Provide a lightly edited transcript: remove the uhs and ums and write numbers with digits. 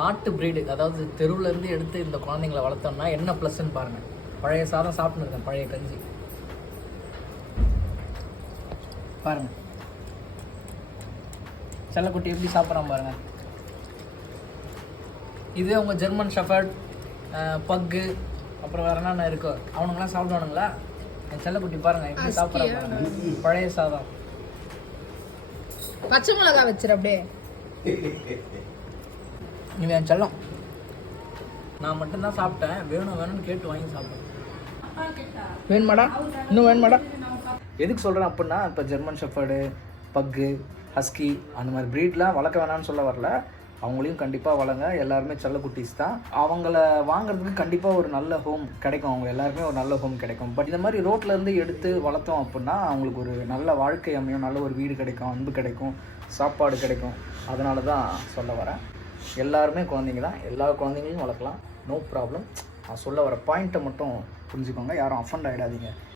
நாட்டு பிரீடு, அதாவது தெருவுலேருந்து எடுத்து இந்த குழந்தைங்களை வளர்த்தோம்னா என்ன ப்ளஸ்ன்னு பாருங்கள். பழைய சாதம் சாப்பிட்ன்னு இருக்கேன், பழைய கஞ்சி பாருங்கள். செல்லக்குட்டி எப்படி சாப்பிட்றான் பாருங்கள். இதே உங்கள் ஜெர்மன் ஷெஃபர்ட், பக்கு, அப்புறம் வேறு என்னென்ன இருக்கோ அவனுங்களாம் சாப்பிடுவானுங்களா? என் செல்லக்குட்டி பாருங்கள் எப்படி சாப்பிட்றான் பாருங்கள். பழைய சாதம், பச்சை மிளகா வச்சிரு அப்படியே. இவன் என் செல்லம். நான் மட்டும்தான் சாப்பிட்டேன், வேணும்னு கேட்டு வாங்கி சாப்பிட்டேன். வேணுமாடா, இன்னும் வேணுமாடா? எதுக்கு சொல்கிறேன் அப்படின்னா, இப்போ ஜெர்மன் ஷெஃபர்டு, பக்கு, ஹஸ்கி அந்த மாதிரி ப்ரீட்லாம் வளர்க்க வேணாம்னு சொல்ல வரல. அவங்களையும் கண்டிப்பாக வளங்க. எல்லாருமே செல்லக்குட்டீஸ் தான். அவங்கள வாங்குறதுக்கு கண்டிப்பாக ஒரு நல்ல ஹோம் கிடைக்கும். அவங்க எல்லாருமே ஒரு நல்ல ஹோம் கிடைக்கும். பட் இந்த மாதிரி ரோட்லேருந்து எடுத்து வளர்த்தோம் அப்படின்னா அவங்களுக்கு ஒரு நல்ல வாழ்க்கை அமையும், நல்ல ஒரு வீடு கிடைக்கும், அன்பு கிடைக்கும், சாப்பாடு கிடைக்கும். அதனால தான் சொல்ல வரேன். எல்லாருமே குழந்தைங்க தான், எல்லா குழந்தைங்களையும் வளர்க்கலாம், நோ ப்ராப்ளம். நான் சொல்ல வர பாயிண்ட்டை மட்டும் புரிஞ்சுக்கோங்க, யாரும் அஃபண்ட் ஆகிடாதீங்க.